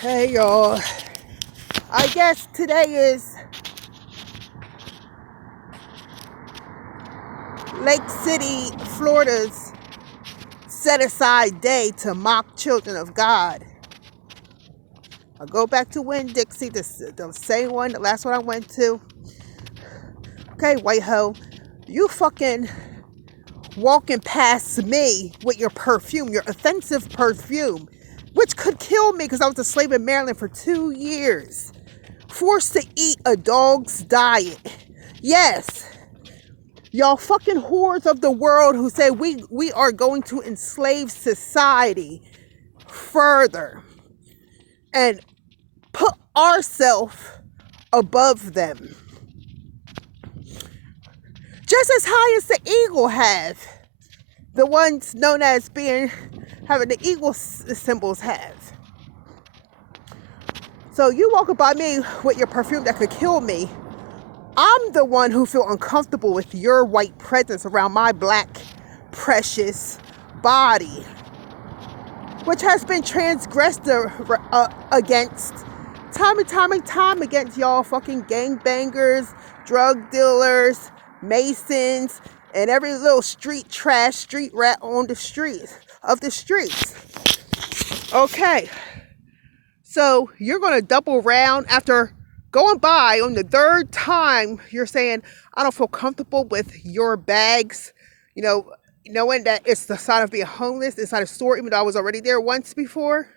Hey y'all, I guess today is Lake City, Florida's set aside day to mock children of God. I go back to Winn-Dixie, the same one, the last one I went to. Okay, white hoe, you fucking walking past me with your perfume, your offensive perfume, which could kill me because I was a slave in Maryland for 2 years. Forced to eat a dog's diet. Yes. Y'all fucking whores of the world who say we are going to enslave society further and put ourselves above them. Just as high as the eagle have. The ones known as having the eagle symbols have. So you walking by me with your perfume that could kill me. I'm the one who feel uncomfortable with your white presence around my black, precious body, which has been transgressed against time and time against y'all fucking gangbangers, drug dealers, masons, and every little street trash, street rat on the streets. Okay, so you're gonna double round after going by on the third time. You're saying, I don't feel comfortable with your bags, knowing that it's the sign of being homeless inside a store, even though I was already there once before?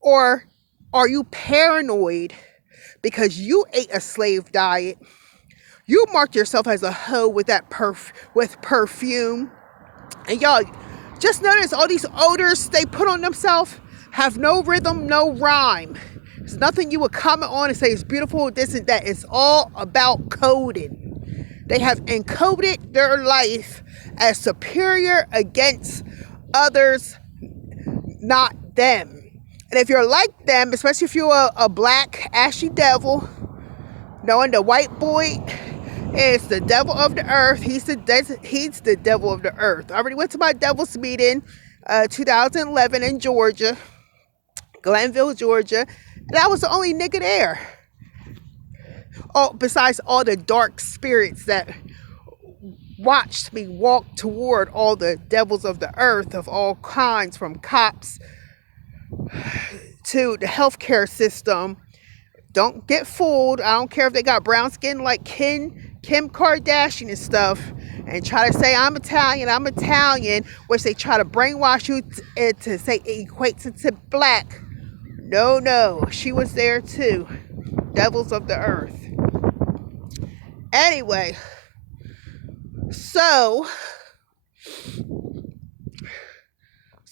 Or are you paranoid because you ate a slave diet? You marked yourself as a hoe with that perfume. And y'all, just notice all these odors they put on themselves have no rhythm, no rhyme. There's nothing you would comment on and say it's beautiful, this and that. It's all about coding. They have encoded their life as superior against others, not them. And if you're like them, especially if you're a black ashy devil, knowing the white boy is the devil of the earth, he's the devil of the earth. I already went to my devil's meeting 2011 in Georgia, Glenville, Georgia, and I was the only nigga there. Oh, besides all the dark spirits that watched me walk toward all the devils of the earth of all kinds, from cops to the healthcare system. Don't get fooled. I don't care if they got brown skin like Kim Kardashian and stuff, and try to say I'm Italian, which they try to brainwash you to say it equates it to black. No, she was there too. Devils of the earth. Anyway, so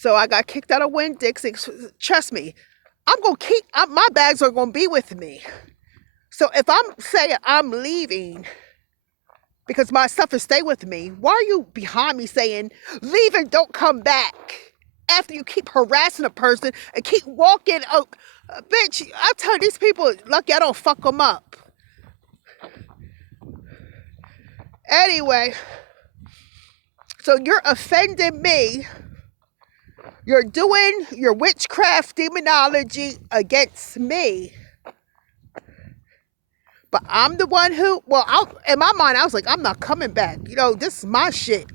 I got kicked out of Winn-Dixie. Trust me, my bags are gonna be with me. So if I'm saying I'm leaving because my stuff is stay with me, why are you behind me saying leave and don't come back? After you keep harassing a person and keep walking, bitch, I tell these people, lucky I don't fuck them up. Anyway, so you're offending me. You're doing your witchcraft demonology against me. But I'm the one who, in my mind, I was like, I'm not coming back. This is my shit.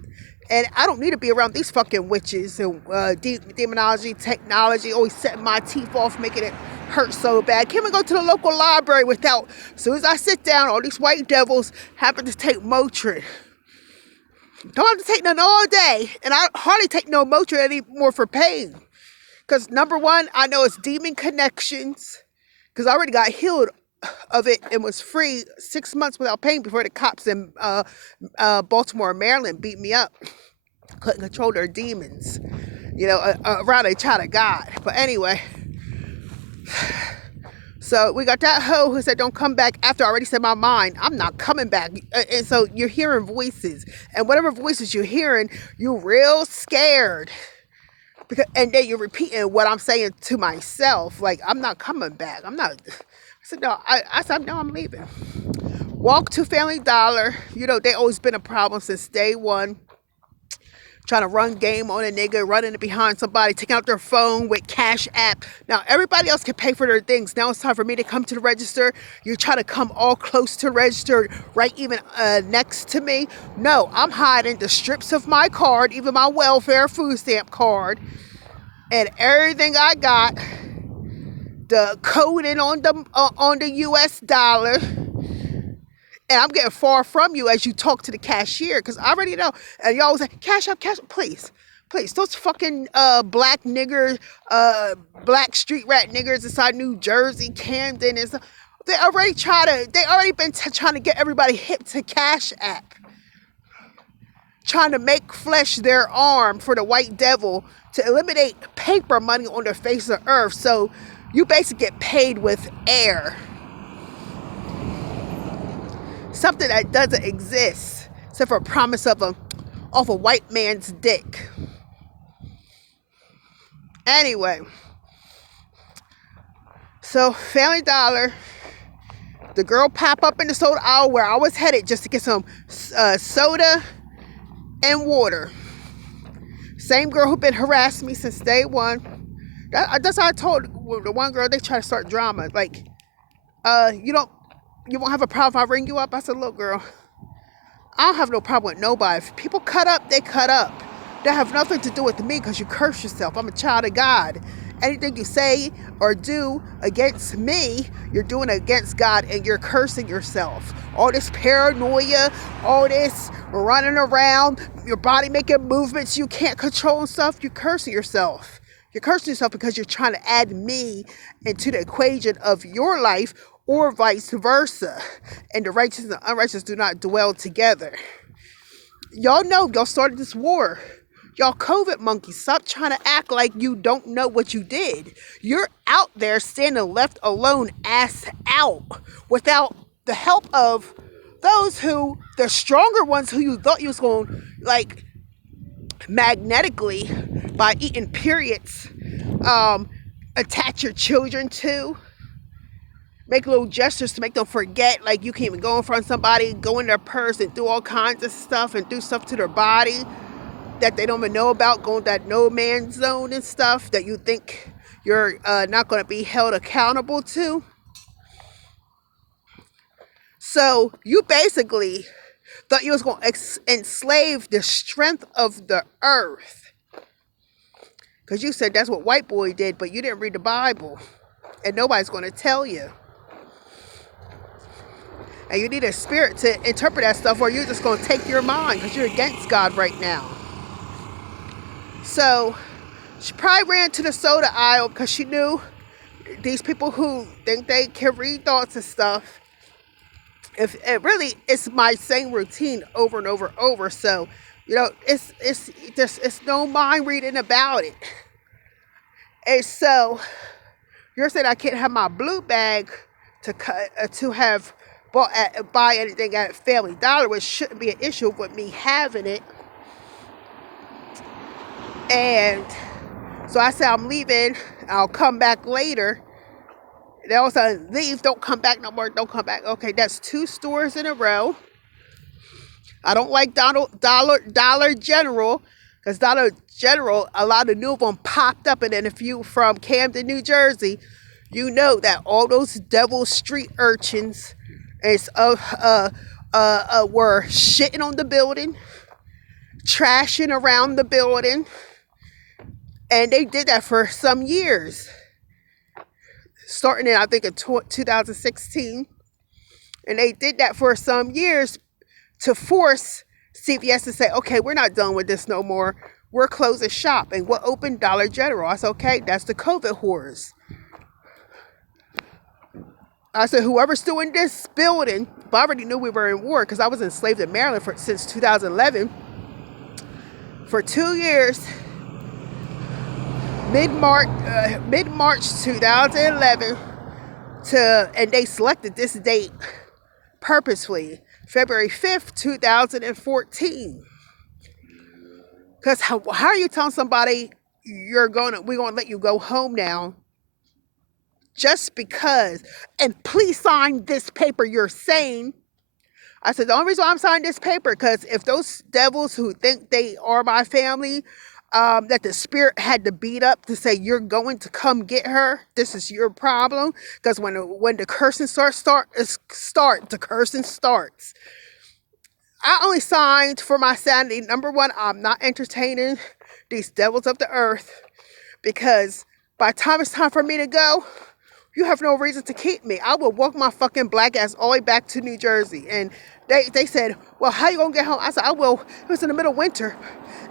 And I don't need to be around these fucking witches and demonology, technology, always setting my teeth off, making it hurt so bad. Can't even go to the local library without, as soon as I sit down, all these white devils happen to take Motrin. Don't have to take none all day. And I hardly take no Motrin anymore for pain. Because number one, I know it's demon connections. Because I already got healed of it and was free 6 months without pain before the cops in Baltimore, Maryland beat me up. Couldn't control their demons, around a child of God. But anyway, so we got that hoe who said don't come back after I already said my mind. I'm not coming back. And so you're hearing voices, and whatever voices you're hearing, you're real scared. And then you're repeating what I'm saying to myself, like, I'm not coming back. I'm not. I said, no, I'm leaving. Walk to Family Dollar. They always been a problem since day one. trying to run game on a nigga, running it behind somebody, taking out their phone with Cash App. Now everybody else can pay for their things. Now it's time for me to come to the register. You try to come all close to the register, right even next to me. No, I'm hiding the strips of my card, even my welfare food stamp card, and everything I got, the coding on the US dollar. And I'm getting far from you as you talk to the cashier, because I already know. And y'all say, cash up, please. Please, those fucking black niggers, black street rat niggers inside New Jersey, Camden, and stuff, they already been trying to get everybody hip to Cash App. Trying to make flesh their arm for the white devil to eliminate paper money on the face of the earth. So you basically get paid with air. Something that doesn't exist except for a promise of off a white man's dick. Anyway, so Family Dollar, the girl pop up in the soda aisle where I was headed just to get some soda and water. Same girl who been harassing me since day one. That's how I told the one girl. They try to start drama. Like, you won't have a problem if I ring you up? I said, look, girl, I don't have no problem with nobody. If people cut up, they cut up. That have nothing to do with me because you curse yourself. I'm a child of God. Anything you say or do against me, you're doing against God and you're cursing yourself. All this paranoia, all this running around, your body making movements you can't control and stuff, you're cursing yourself. You're cursing yourself because you're trying to add me into the equation of your life, or vice versa. And the righteous and the unrighteous do not dwell together. Y'all know y'all started this war. Y'all COVID monkeys, stop trying to act like you don't know what you did. You're out there standing left alone, ass out, without the help of those who, the stronger ones who you thought you was going to, like, magnetically, by eating periods, attach your children to. Make little gestures to make them forget, like you can't even go in front of somebody, go in their purse and do all kinds of stuff and do stuff to their body that they don't even know about, going that no man's zone and stuff that you think you're not going to be held accountable to. So you basically thought you was going to enslave the strength of the earth, because you said that's what white boy did, but you didn't read the Bible, and nobody's going to tell you. And you need a spirit to interpret that stuff, or you're just going to take your mind because you're against God right now. So she probably ran to the soda aisle because she knew these people who think they can read thoughts and stuff. If it really, it's my same routine over and over and over. So, it's no mind reading about it. And so you're saying I can't have my blue bag to have buy anything at Family Dollar, which shouldn't be an issue with me having it. And so I said, I'm leaving. I'll come back later. They all said, leave, don't come back no more, don't come back. Okay, that's 2 stores in a row. I don't like Dollar General, because Dollar General, a lot of new of them popped up. And then if you from Camden, New Jersey, you know that all those devil street urchins were shitting on the building, trashing around the building, and they did that for some years, starting in I think in 2016, and they did that for some years to force CVS to say, okay, we're not done with this no more, we're closing shop. And what opened? Dollar General. I said, okay, that's the COVID whores. I said, whoever's still in this building, but I already knew we were in war because I was enslaved in Maryland since 2011. For 2 years, mid-March 2011, and they selected this date purposely, February 5th, 2014. Because how are you telling somebody we're gonna let you go home now, just because, and please sign this paper you're saying I said, the only reason why I'm signing this paper, because if those devils who think they are my family, that the spirit had to beat up to say, you're going to come get her, this is your problem. Because when the cursing the cursing starts. I only signed for my sanity. Number one, I'm not entertaining these devils of the earth, because by the time it's time for me to go, you have no reason to keep me. I will walk my fucking black ass all the way back to New Jersey. And they said, well, how you gonna get home? I said, I will. It was in the middle of winter.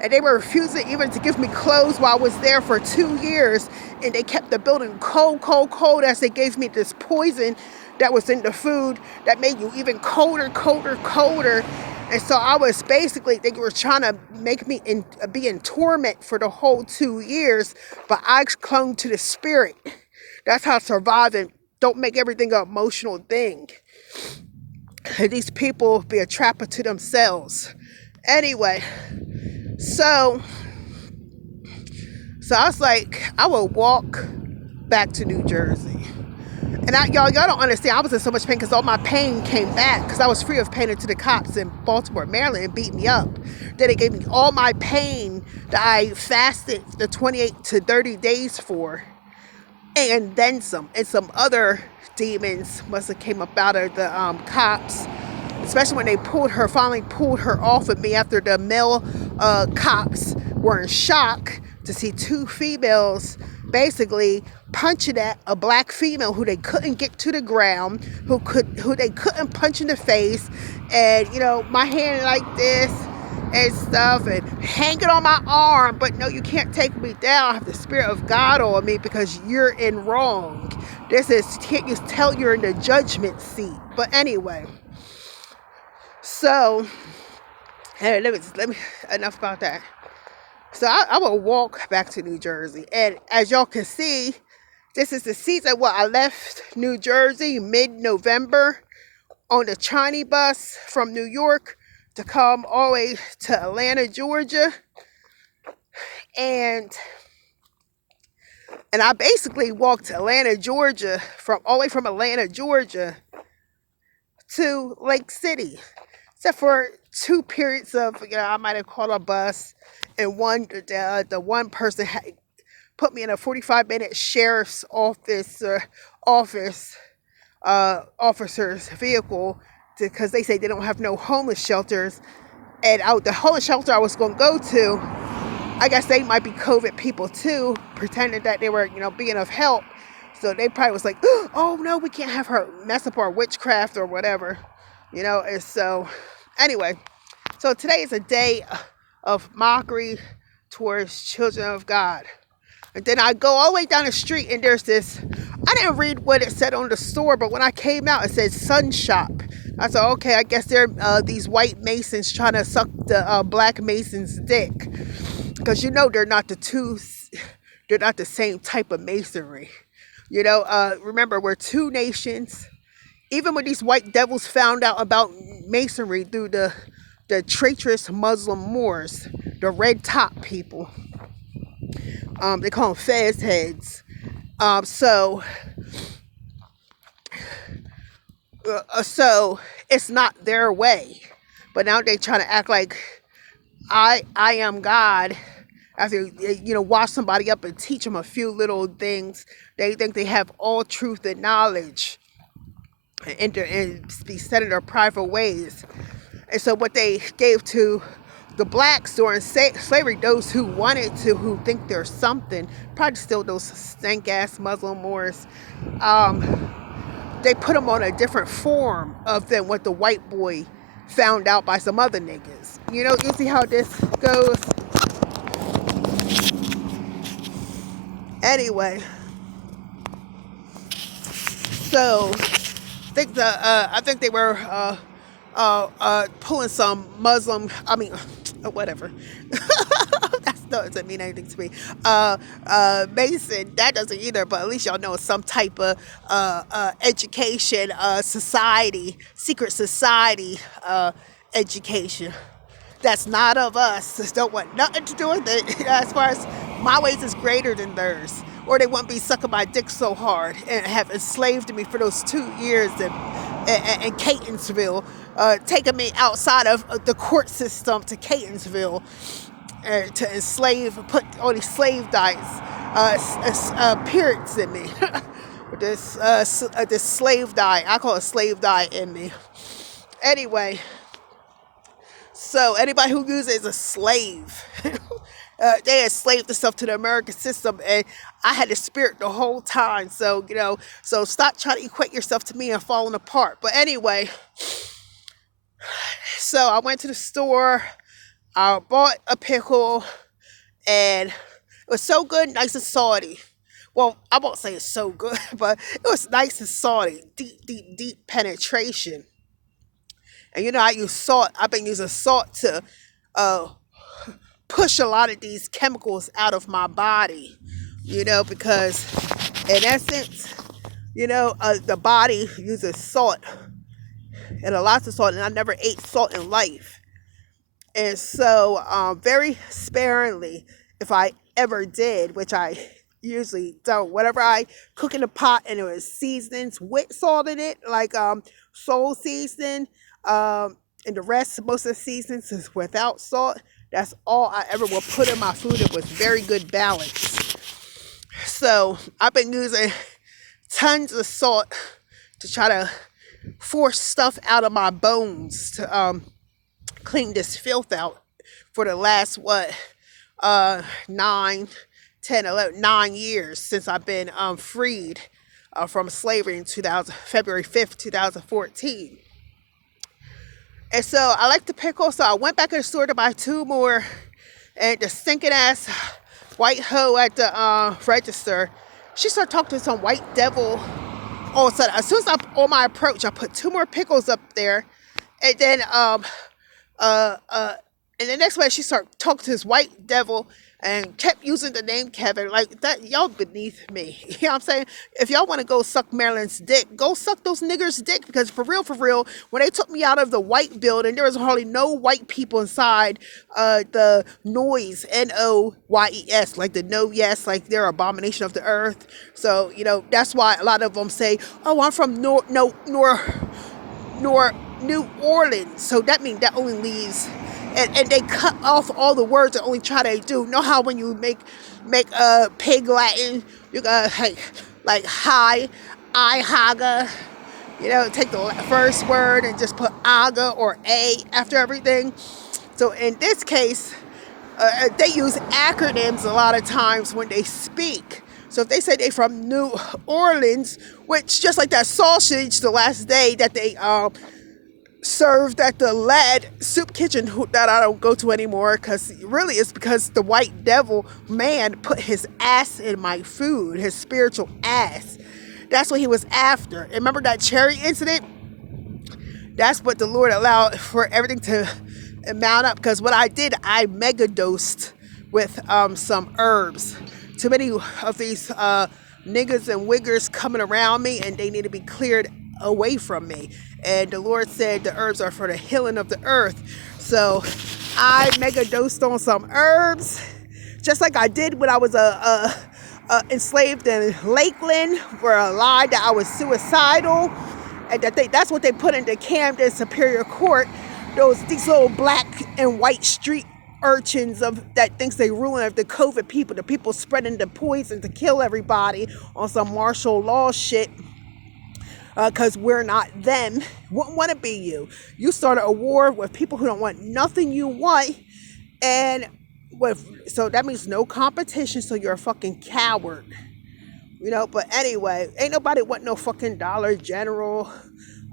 And they were refusing even to give me clothes while I was there for 2 years. And they kept the building cold, cold, cold, as they gave me this poison that was in the food that made you even colder, colder, colder. And so I was basically, they were trying to make me be in torment for the whole 2 years. But I clung to the spirit. That's how surviving. Don't make everything an emotional thing. These people be a trapper to themselves. Anyway, so I was like, I will walk back to New Jersey. And y'all don't understand. I was in so much pain because all my pain came back, because I was free of pain until the cops in Baltimore, Maryland, and beat me up. Then they gave me all my pain that I fasted the 28 to 30 days for. And then some. And some other demons must have came up out of the cops, especially when they finally pulled her off of me after the male cops were in shock to see 2 females basically punching at a black female who they couldn't get to the ground, who they couldn't punch in the face, and my hand like this and stuff, and hanging on my arm. But no, you can't take me down. I have the spirit of God on me, because you're in wrong. Can't you tell you're in the judgment seat? But anyway, so hey, let me enough about that. So I will walk back to New Jersey, and as y'all can see, this is the season. Well, I left New Jersey mid-November on the China bus from New York to come all the way to Atlanta, Georgia. And I basically walked to Atlanta, Georgia, all the way from Atlanta, Georgia to Lake City. Except for 2 periods of, I might have called a bus, and the one person had put me in a 45-minute sheriff's officer's vehicle, because they say they don't have no homeless shelters. And the homeless shelter I was going to go to, I guess they might be COVID people too, pretending that they were, being of help. So they probably was like, oh no, we can't have her mess up our witchcraft or whatever, And so, anyway, so today is a day of mockery towards children of God. And then I go all the way down the street, and there's this, I didn't read what it said on the store, but when I came out, it said Sun Shop. I said, okay, I guess they're these white Masons trying to suck the black Mason's dick. Because they're not the same type of masonry. Remember, we're 2 nations. Even when these white devils found out about masonry through the traitorous Muslim Moors, the red top people. They call them Fez heads. So it's not their way. But now they try to act like I am God. After wash somebody up and teach them a few little things, they think they have all truth and knowledge, and be set in their private ways. And so what they gave to the blacks during slavery, those who wanted to, who think they're something, probably still those stank ass Muslim Moors, they put them on a different form than what the white boy found out by some other niggas. You see how this goes? Anyway, so I think they were pulling some Muslim. Whatever. That doesn't mean anything to me. Mason, that doesn't either. But at least y'all know some type of education, society, secret society education. That's not of us. Just don't want nothing to do with it. As far as my ways is greater than theirs. Or they won't be sucking my dick so hard and have enslaved me for those 2 years and in Catonsville, taking me outside of the court system to Catonsville to enslave, put all these slave diets, periods in me. This slave diet, I call it slave diet in me. Anyway, so anybody who uses a slave, they enslaved themselves to the American system, and I had the spirit the whole time. So so stop trying to equate yourself to me and falling apart. But anyway, so I went to the store, I bought a pickle, and it was so good, nice and salty. Well, I won't say it's so good, but it was nice and salty, deep, deep, deep penetration. And I use salt. I've been using salt to uh, push a lot of these chemicals out of my body, because in essence, the body uses salt and a lot of salt, and I never ate salt in life. And so, very sparingly, if I ever did, which I usually don't, whatever I cook in the pot and it was seasonings with salt in it, like soul seasoning, and the rest, most of the seasonings is without salt. That's all I ever will put in my food. It was very good balance. So I've been using tons of salt to try to force stuff out of my bones to clean this filth out for the last 9, 10, 11, 9 years since I've been freed from slavery in February 5th, 2014. And so I like the pickle, so I went back to the store to buy 2 more, and the stinking ass white hoe at the register, she started talking to some white devil. All of a sudden, as soon as on my approach, I put 2 more pickles up there, and then uh, and the next one she started talking to this white devil and kept using the name Kevin. Like that, y'all beneath me. You know what I'm saying? If y'all want to go suck Marilyn's dick, go suck those niggers' dick, because for real, when they took me out of the white building, there was hardly no white people inside the noise, NOYES, like the no yes, like they're abomination of the earth. So, that's why a lot of them say, oh, I'm from New Orleans. So that means that only leaves, and they cut off all the words and only try to do. Know how when you make pig Latin, you got like hi, I haga. Take the first word and just put aga or a after everything. So in this case, they use acronyms a lot of times when they speak. So if they say they from New Orleans, which just like that sausage the last day that they served at the lead soup kitchen that I don't go to anymore, because really it's because the white devil man put his ass in my food, his spiritual ass. That's what he was after. And remember that cherry incident? That's what the Lord allowed for everything to mount up, because what I did, I mega dosed with some herbs. Too many of these niggas and wiggers coming around me, and they need to be cleared away from me. And the Lord said the herbs are for the healing of the earth. So I mega dosed on some herbs, just like I did when I was enslaved in Lakeland, where I lied that I was suicidal, and that's what they put into Camden Superior Court. These little black and white street urchins that thinks they ruling the COVID people, the people spreading the poison to kill everybody on some martial law shit. Because we're not them. Wouldn't want to be you. You started a war with people who don't want nothing you want, and so that means no competition. So you're a fucking coward, But anyway, ain't nobody want no fucking Dollar General.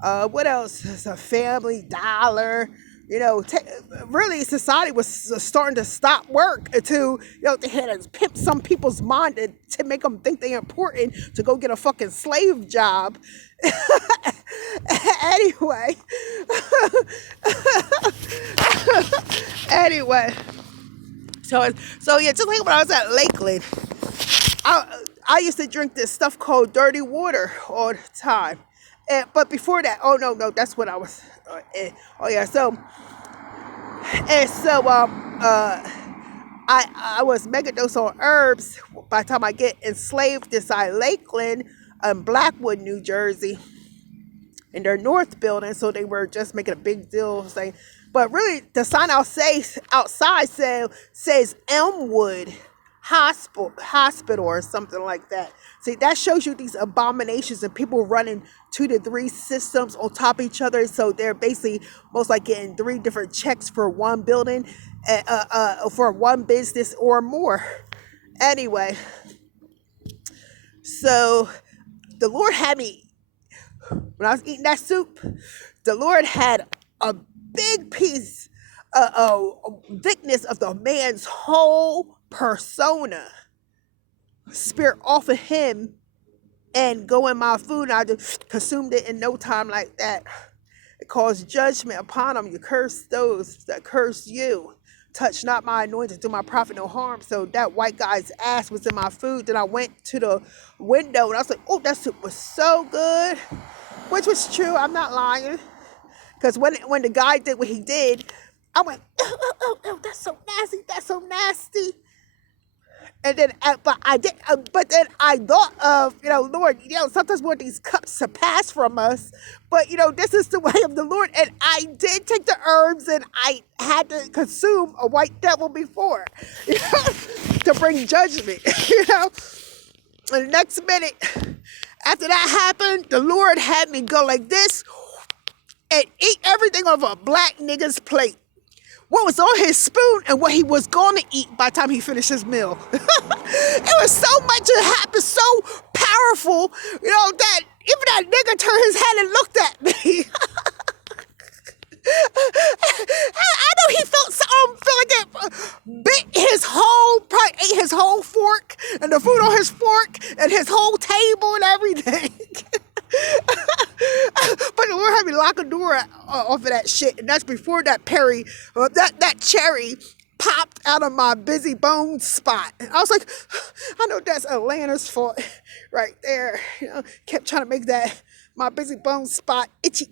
What else? It's a Family Dollar. Really, society was starting to stop work to, they had to pimp some people's mind to make them think they're important to go get a fucking slave job. Anyway, anyway, so yeah, just like when I was at Lakeland, I used to drink this stuff called dirty water all the time. But before that, oh no, that's what I was. Oh yeah, so. And so I was mega dose on herbs by the time I get enslaved inside Lakeland, Blackwood, New Jersey. in their north building, so they were just making a big deal saying, but really the sign outside says Elmwood Hospital or something like that. See, that shows you these abominations and people running 2 to 3 systems on top of each other. So they're basically most like getting 3 different checks for one building, for one business or more. Anyway, so the Lord had me, when I was eating that soup, the Lord had a big piece, thickness of the man's whole persona, spirit off of him, and go in my food. And I just consumed it in no time like that. It caused judgment upon them. You curse those that curse you. Touch not my anointed, do my prophet no harm. So that white guy's ass was in my food. Then I went to the window and I was like, oh, that soup was so good. Which was true. I'm not lying. Because when the guy did what he did, I went, oh, that's so nasty. That's so nasty. And then, but then I thought of, Lord, sometimes we want these cups to pass from us, but, this is the way of the Lord. And I did take the herbs and I had to consume a white devil before, to bring judgment, And the next minute, after that happened, the Lord had me go like this and eat everything off a black nigga's plate. What was on his spoon and what he was going to eat by the time he finished his meal. It was so much, it happened so powerful, that even that nigga turned his head and looked at me. I know he feel like it bit his probably ate his whole fork and the food on his fork and his whole table and everything. But the Lord had me lock a door off of that shit, and that's before that that cherry popped out of my busy bone spot. And I was like, I know that's Atlanta's fault right there. Kept trying to make that my busy bone spot itchy,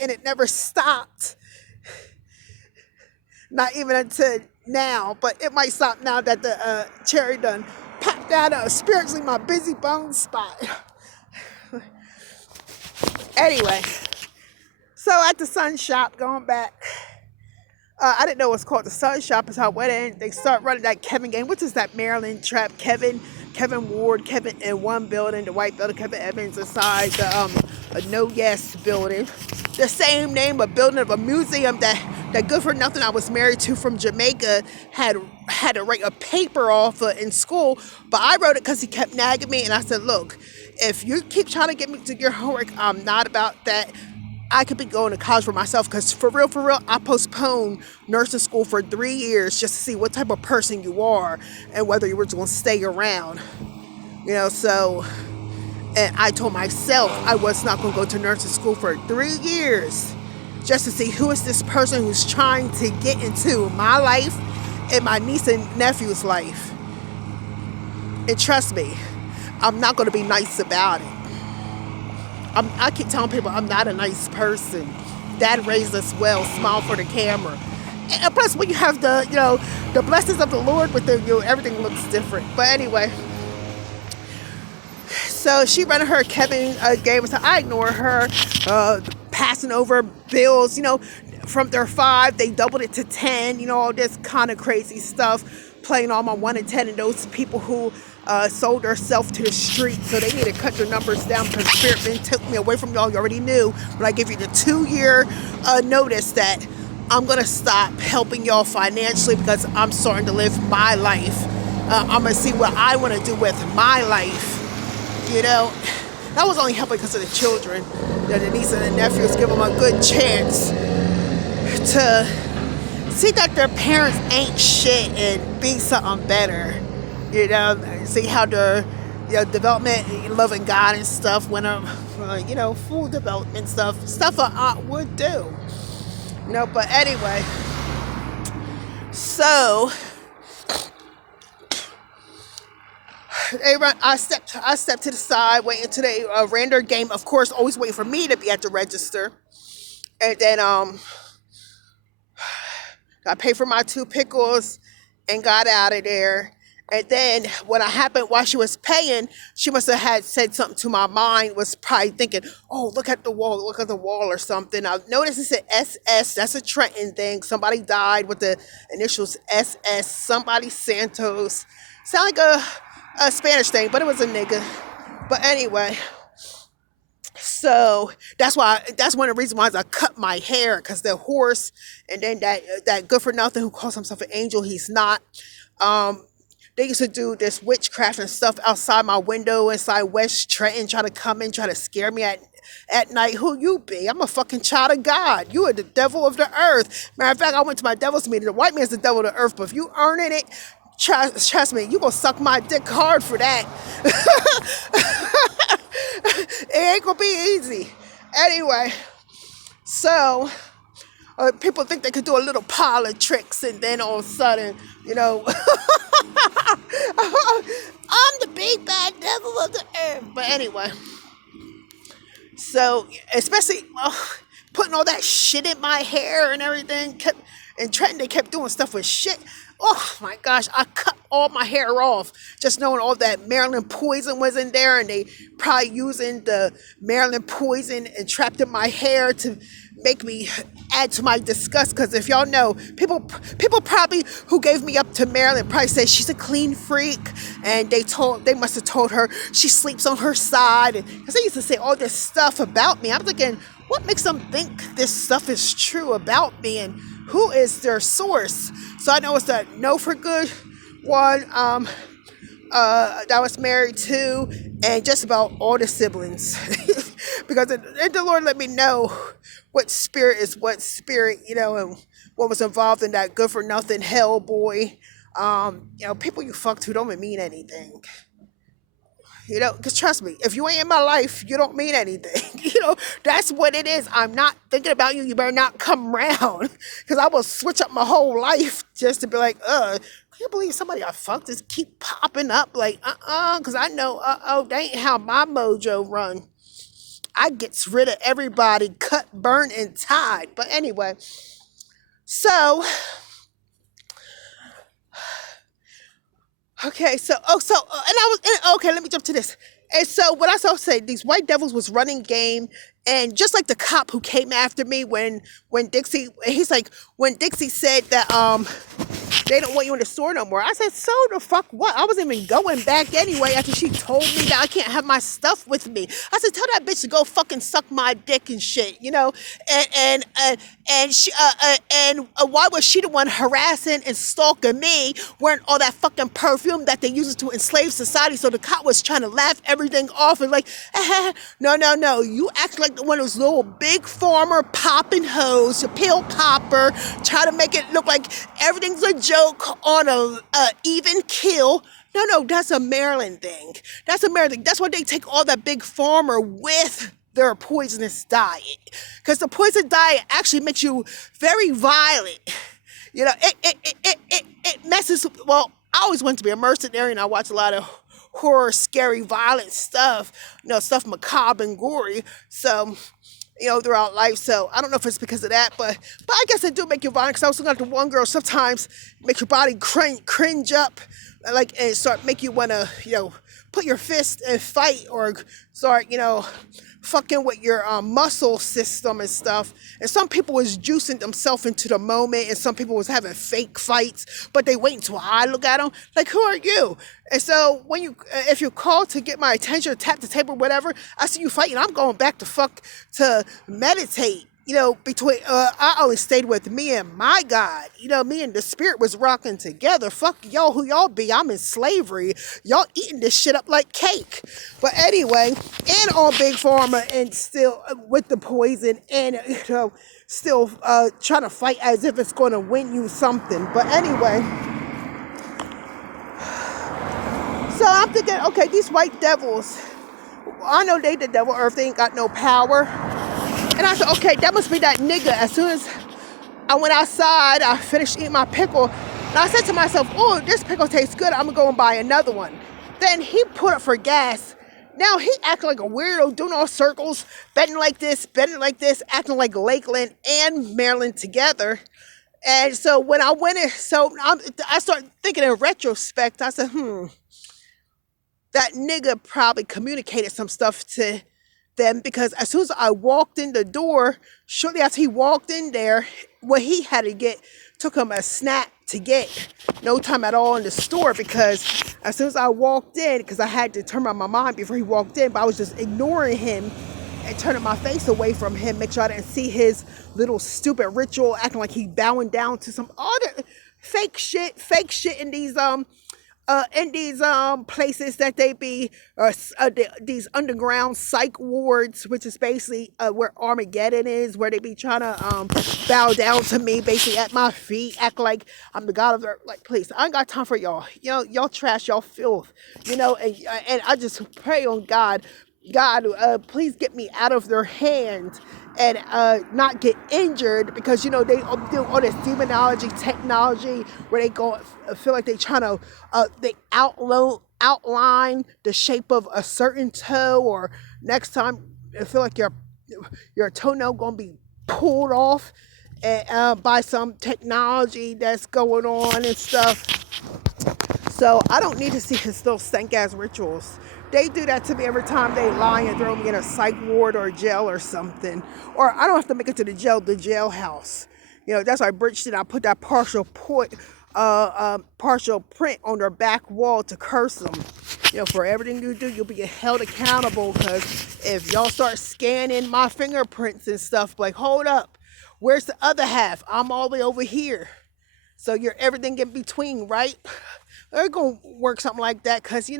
and it never stopped. Not even until now, but it might stop now that the cherry done popped out of spiritually my busy bone spot. Anyway, so at the Sun Shop, going back, I didn't know it was called the Sun Shop. Is how I went in. They start running that Kevin game, which is that Maryland trap. Kevin Ward, Kevin in one building, the white building, Kevin Evans inside the a No Yes building. The same name, a building of a museum that good for nothing I was married to from Jamaica had to write a paper off in school, but I wrote it because he kept nagging me, and I said, look, if you keep trying to get me to your homework, I'm not about that. I could be going to college for myself, because for real, I postponed nursing school for 3 years just to see what type of person you are and whether you were going to stay around. So, and I told myself I was not going to go to nursing school for 3 years just to see who is this person who's trying to get into my life and my niece and nephew's life. And trust me, I'm not going to be nice about it. I keep telling people I'm not a nice person. Dad raised us well, smile for the camera. And plus, when you have the blessings of the Lord with you, everything looks different. But anyway, so she running her Kevin game, so I ignore her, passing over bills. From their 5, they doubled it to 10. All this kind of crazy stuff, playing on my 1 and 10, and those people who sold herself to the street, so they need to cut their numbers down, because Spirit Man took me away from y'all. You already knew when I give you the 2-year notice that I'm gonna stop helping y'all financially, because I'm starting to live my life. I'm gonna see what I want to do with my life. That was only helping because of the children. The niece and the nephews, give them a good chance to see that their parents ain't shit and be something better. See how their development, loving God and stuff went up, full development stuff an aunt would do. But anyway, so I stepped to the side, waiting until they ran their game. Of course, always waiting for me to be at the register, and then I paid for my 2 pickles and got out of there. And then when I happened while she was paying, she must have had said something to my mind, was probably thinking, oh, look at the wall or something. I noticed it said SS. That's a Trenton thing. Somebody died with the initials SS. Somebody Santos. Sound like a Spanish thing, but it was a nigga. But anyway, so that's one of the reasons why I cut my hair, because the horse, and then that good for nothing who calls himself an angel, he's not. Um, they used to do this witchcraft and stuff outside my window inside West Trenton, try to come in, try to scare me at night. Who you be? I'm a fucking child of God. You are the devil of the earth. Matter of fact, I went to my devil's meeting. The white man's the devil of the earth, but if you earning it, trust me, you gonna suck my dick hard for that. It ain't gonna be easy. Anyway, so people think they could do a little parlor tricks, and then all of a sudden, you know, I'm the big bad devil of the earth. But anyway, so especially putting all that shit in my hair and everything, and Trenton, they kept doing stuff with shit. Oh my gosh, I cut all my hair off, just knowing all that Maryland poison was in there, and they probably using the Maryland poison and trapped in my hair to make me add to my disgust. Because if y'all know, people probably who gave me up to Maryland probably say she's a clean freak, and they must have told her she sleeps on her side, and because they used to say all this stuff about me. I'm thinking, what makes them think this stuff is true about me, and who is their source? So I know it's that No for Good one that I was married to, and just about all the siblings. Because the Lord let me know what spirit is what spirit, and what was involved in that good for nothing hell boy. People you fucked who don't mean anything. Because trust me, if you ain't in my life, you don't mean anything. That's what it is. I'm not thinking about you. You better not come around. Because I will switch up my whole life just to be like, can you believe somebody I fucked just keep popping up? Like, because I know, that ain't how my mojo run. I gets rid of everybody, cut, burn, and tied. But anyway, so... Okay, okay, let me jump to this. And so what I saw say, these white devils was running game, and just like the cop who came after me when Dixie, he's like, when Dixie said that they don't want you in the store no more. I said, so the fuck what? I wasn't even going back anyway after she told me that I can't have my stuff with me. I said, tell that bitch to go fucking suck my dick and shit, and she why was she the one harassing and stalking me, wearing all that fucking perfume that they use to enslave society? So the cop was trying to laugh everything off and like, no, you act like one of those little big farmer popping hoes, a pill popper, try to make it look like everything's a joke on a even kill. No, that's a Maryland thing. That's a Maryland thing. That's why they take all that big farmer with their poisonous diet. Because the poison diet actually makes you very violent. It messes. Well, I always wanted to be a mercenary, and I watch a lot of horror, scary, violent stuff. Stuff macabre and gory. So, throughout life. So I don't know if it's because of that, but I guess it do make you violent. Because I was looking at the one girl, sometimes make your body cringe up, like, and start make you want to, put your fist and fight, or start, fucking with your muscle system and stuff. And some people was juicing themselves into the moment, and some people was having fake fights, but they wait until I look at them like, who are you? And so when if you're called to get my attention, tap the table, whatever, I see you fighting, I'm going back to meditate. Between I only stayed with me and my God. Me and the spirit was rocking together. Fuck y'all, who y'all be? I'm in slavery. Y'all eating this shit up like cake. But anyway, and on Big Pharma, and still with the poison, and still trying to fight as if it's going to win you something. But anyway, so I'm thinking, okay, these white devils, I know they the devil earth, they ain't got no power. And I said, okay, that must be that nigga. As soon as I went outside, I finished eating my pickle, and I said to myself, oh, this pickle tastes good, I'm gonna go and buy another one. Then he put up for gas. Now he acting like a weirdo, doing all circles, betting like this, acting like Lakeland and Maryland together. And so when I went in, I started thinking in retrospect. I said, that nigga probably communicated some stuff to them, because as soon as I walked in the door, shortly after he walked in there, what he had to get took him a snap to get. No time at all in the store, because as soon as I walked in, because I had to turn my mind before he walked in, but I was just ignoring him and turning my face away from him, make sure I didn't see his little stupid ritual, acting like he bowing down to some other fake shit in these places that they be these underground psych wards, which is basically where Armageddon is, where they be trying to bow down to me, basically at my feet, act like I'm the god of their, like, please, I ain't got time for y'all. Y'all trash, y'all filth. And I just pray on God, please get me out of their hands and not get injured, because they do all this demonology technology where they go feel like they trying to they outline the shape of a certain toe, or next time I feel like your toenail gonna be pulled off by some technology that's going on and stuff. So I don't need to see his little stank ass rituals. They do that to me every time they lie and throw me in a psych ward or jail or something. Or I don't have to make it to the jailhouse. That's why Bridgeton, I put that partial print on their back wall to curse them. For everything you do, you'll be held accountable, because if y'all start scanning my fingerprints and stuff, like, hold up, where's the other half? I'm all the way over here. So you're everything in between, right? They're going to work something like that, because,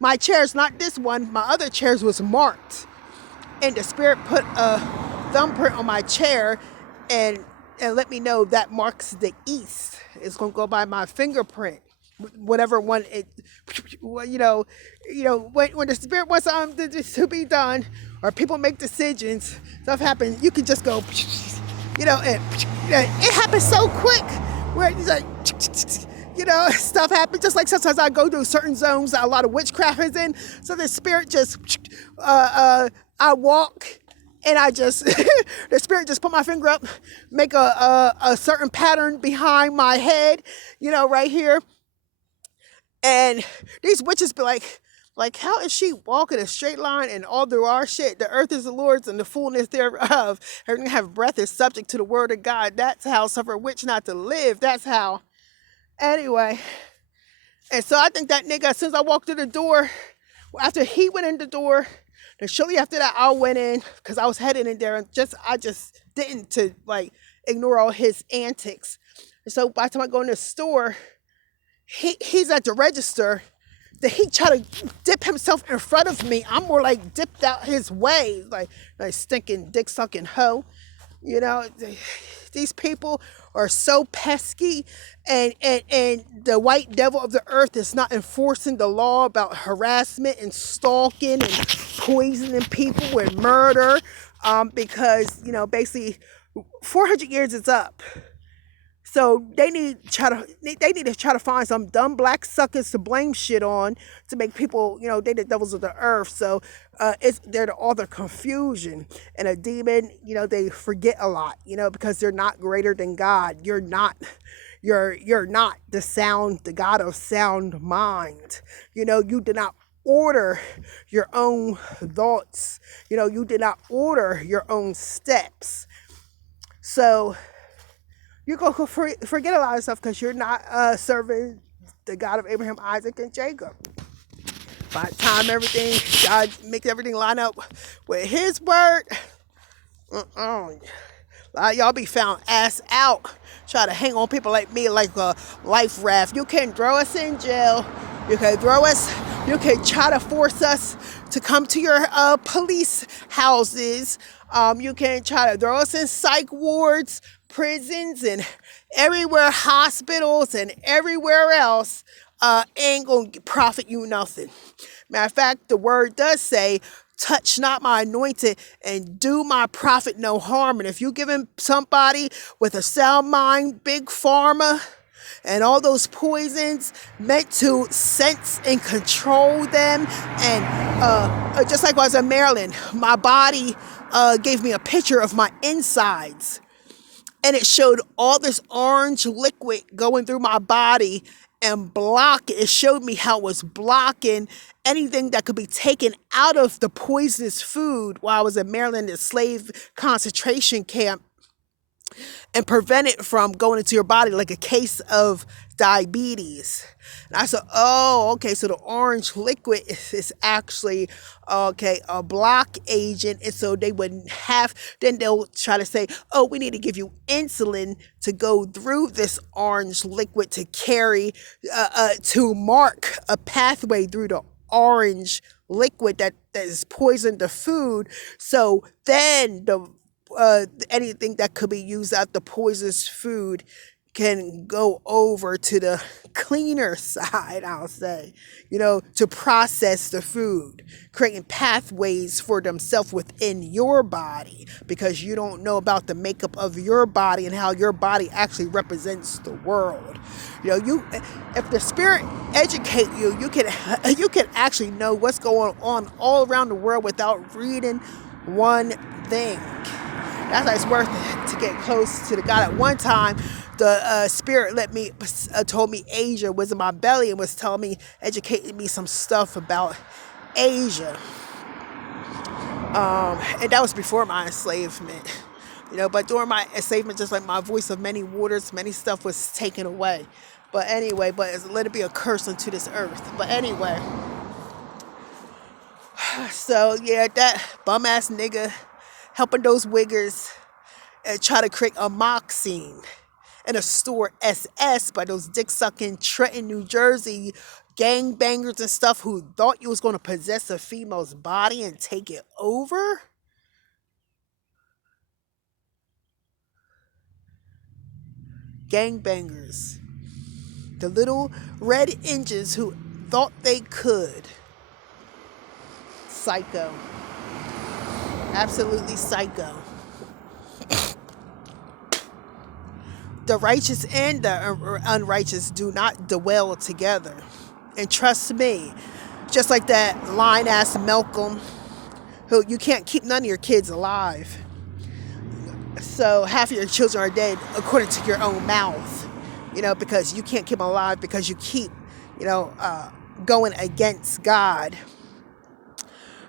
my chair's not this one. My other chairs was marked. And the spirit put a thumbprint on my chair and let me know that marks the east. It's going to go by my fingerprint. Whatever one it, when the spirit wants something to be done, or people make decisions, stuff happens, you can just go, and it happens so quick, where it's like, stuff happens. Just like sometimes I go through certain zones that a lot of witchcraft is in. So the spirit just, I walk, and I just, the spirit just put my finger up, make a certain pattern behind my head, right here. And these witches be like, how is she walking a straight line and all through our shit? The earth is the Lord's and the fullness thereof. Everything have breath is subject to the word of God. That's how suffer a witch not to live. That's how. Anyway, and so I think that nigga, as soon as I walked through the door, after he went in the door, then shortly after that I went in, because I was heading in there, and I just didn't to ignore all his antics. And so by the time I go in the store, he's at the register. That he try to dip himself in front of me. I'm more like dipped out his way, like stinking dick sucking hoe. These people are so pesky, and the white devil of the earth is not enforcing the law about harassment and stalking and poisoning people with murder, because basically 400 years is up. So they need to try to find some dumb black suckers to blame shit on, to make people, they the devils of the earth. So they're the author confusion. And a demon, they forget a lot, because they're not greater than God. You're not the God of sound mind. You did not order your own thoughts. You did not order your own steps. So you're going to forget a lot of stuff, because you're not serving the God of Abraham, Isaac, and Jacob. By the time God makes everything line up with his word, a lot of y'all be found ass out, try to hang on people like me like a life raft. You can throw us in jail. You can try to force us to come to your police houses. You can try to throw us in psych wards, prisons, and everywhere, hospitals, and everywhere else. Ain't gonna profit you nothing. Matter of fact, the word does say, touch not my anointed and do my prophet no harm. And if you giving somebody with a sound mind, big pharma, and all those poisons meant to sense and control them, and just like when I was in Maryland, my body gave me a picture of my insides. and it showed all this orange liquid going through my body and block it. It showed me how it was blocking anything that could be taken out of the poisonous food while I was in Maryland at slave concentration camp and prevent it from going into your body like a case of diabetes. And I said, oh, okay, so the orange liquid is actually, okay, a block agent. And so they wouldn't have, then they'll try to say, oh, we need to give you insulin to go through this orange liquid to carry, to mark a pathway through the orange liquid that is poisoned the food. So then anything that could be used out the poisonous food can go over to the cleaner side, I'll say, to process the food, creating pathways for themselves within your body because you don't know about the makeup of your body and how your body actually represents the world. If the spirit educate you, you can actually know what's going on all around the world without reading one thing. That's why it's worth it to get close to the God. At one time, the spirit told me Asia was in my belly and was telling me, educating me some stuff about Asia. And that was before my enslavement. But during my enslavement, just like my voice of many waters, many stuff was taken away. But anyway, let it be a curse unto this earth. But anyway, so yeah, that bum ass nigga helping those wiggers try to create a mock scene in a store SS by those dick-sucking Trenton, New Jersey gangbangers and stuff who thought you was going to possess a female's body and take it over. Gangbangers. The little red engines who thought they could. Psycho. Absolutely psycho. The righteous and the unrighteous do not dwell together. And trust me, just like that lying ass Malcolm, who you can't keep none of your kids alive. So half of your children are dead according to your own mouth, because you can't keep them alive because you keep, going against God.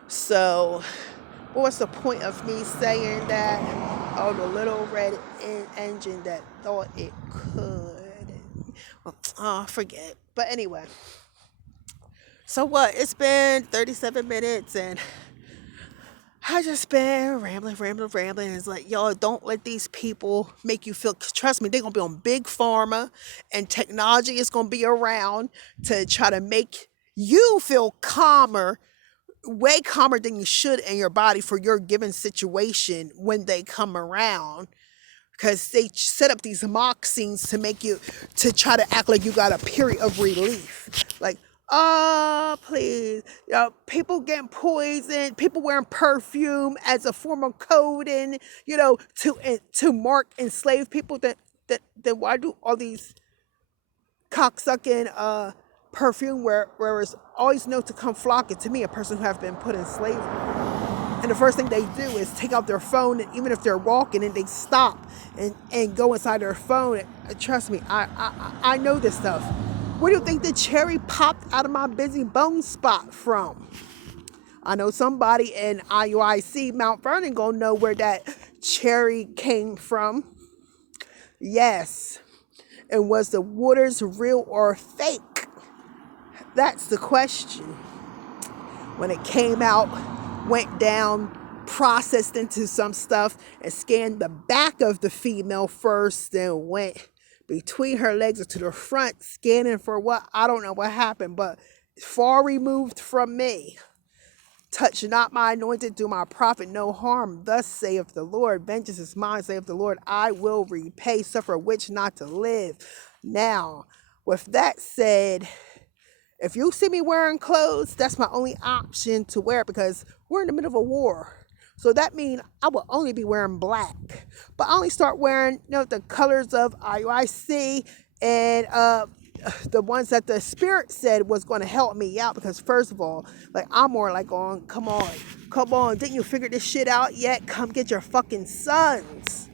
So what's the point of me saying that? Oh, the little red engine that thought it could. Forget. But anyway. So what? It's been 37 minutes and I just been rambling. It's like, y'all, don't let these people make you feel, trust me, they're going to be on big pharma and technology is going to be around to try to make you feel calmer, way calmer than you should in your body for your given situation when they come around. Because they set up these mock scenes to make you, to try to act like you got a period of relief. Like, oh, please. People getting poisoned, people wearing perfume as a form of coding, to mark enslaved people. Then why do all these cocksucking perfume where it's always known to come flocking to me, a person who have been put in slavery. And the first thing they do is take out their phone, and even if they're walking, and they stop and go inside their phone. And trust me, I know this stuff. Where do you think the cherry popped out of my busy bone spot from? I know somebody in IUIC Mount Vernon gonna know where that cherry came from. Yes. And was the waters real or fake? That's the question. When it came out, went down, processed into some stuff, and scanned the back of the female first, then went between her legs or to the front, scanning for what? I don't know what happened, but far removed from me. Touch not my anointed, do my prophet no harm. Thus saith the Lord, vengeance is mine, saith the Lord, I will repay, suffer which not to live. Now, with that said, if you see me wearing clothes, that's my only option to wear because we're in the middle of a war. So that means I will only be wearing black. But I only start wearing, the colors of IUIC and the ones that the Spirit said was going to help me out. Because first of all, like I'm more like come on. Didn't you figure this shit out yet? Come get your fucking sons.